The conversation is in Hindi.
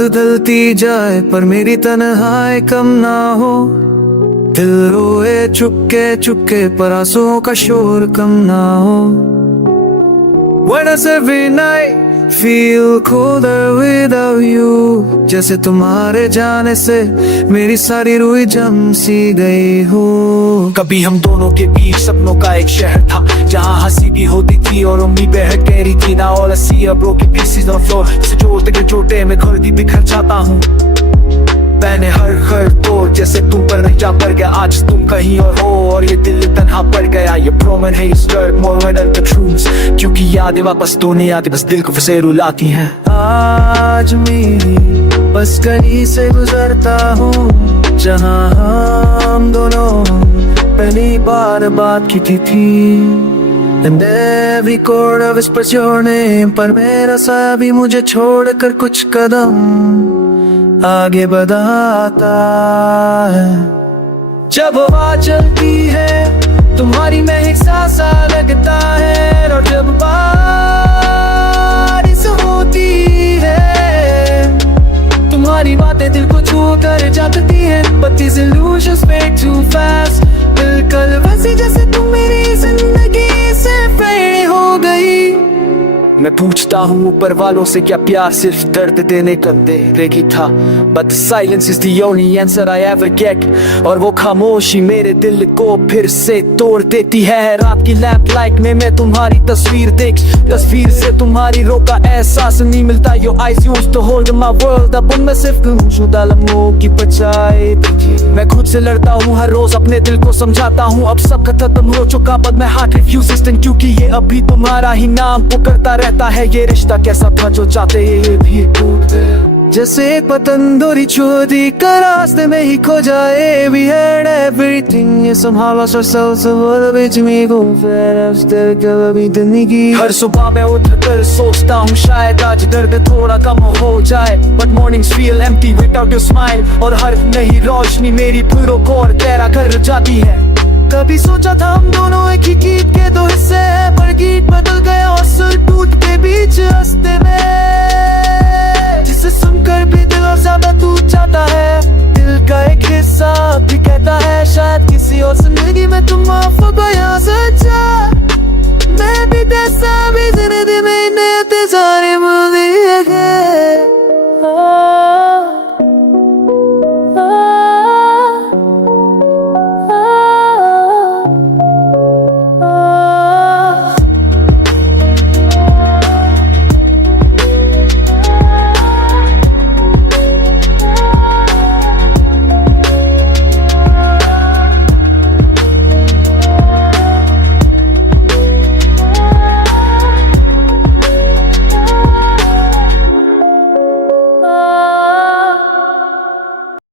रात ढलती जाए पर मेरी तन्हाई कम ना हो। दिल रोए चुपके चुपके पर आंसुओं का शोर कम ना हो। When does every night feel colder without you? जैसे तुम्हारे जाने से मेरी सारी रूह जम सी गई हो। कभी हम दोनों के बीच सपनों का एक शहर था, जहाँ हंसी भी होती थी और उम्मीदें गहरी थी। ना all I see are broken pieces on floor, जिसे जोड़ते के चोटे में खुद बिखर जाता हूँ। मैंने हर तोड़ जैसे तुम पर नहीं जा पड़ गया। आज तुम कहीं और हो और ये दिल तन्हा पड़ गया। ये प्रोमन है द ट्रूथ्स, क्योंकि यादें वापस तो नहीं आती, बस दिल को फिर से रुलाती हैं। आज मेरी बस गली से गुजरता हूँ, जहाँ हम दोनों पहली बार बात की थी। And every chord of whispers your name, पर मेरा सा भी मुझे छोड़कर कुछ कदम आगे बढ़ाता है। जब हवा चलती है तुम्हारी महक सा लगता है, और जब बारिश होती है तुम्हारी बातें दिल को छू कर जाती है। But these illusions fade too fast, बिल्कुल वैसी जैसे तुम मेरी जिंदगी से फेड हो गई। मैं पूछता हूँ ऊपर वालों से क्या प्यार सिर्फ दर्द देने का देगी था, but silence is the only answer I ever get। और वो खामोशी मेरे दिल को फिर से तोड़ देती है। रात की लैंप लाइट में मैं तुम्हारी तस्वीर तस्वीर से तुम्हारी रो का एहसास नहीं मिलता। Your eyes used to hold my world, अब उनमें सिर्फ गुमशुदा लम्हों की बचाए। मैं खुद से लड़ता हूँ हर रोज, अपने दिल को समझाता हूँ अब सब खत्म हो चुका, but my heart refuses, क्योंकि ये अभी तुम्हारा ही नाम पुकारता रहता है। ये रिश्ता कैसा था जो चाहते ये भी टूट गया। जैसे एक पतंग डोरी छोड़ी कर रास्ते में ही खो जाए। We had everything, ये somehow lost ourselves, so what बीच में घूम फिर कभी नहीं की। हर सुबह मैं उठकर सोचता हूँ शायद आज दर्द थोड़ा कम हो जाए, but mornings feel empty without your smile। और हर नई रोशनी मेरी पूरों को और गहरा कर जाती है। कभी सोचा था हम दोनों एक ही गीत के दो हिस्से, पर गीत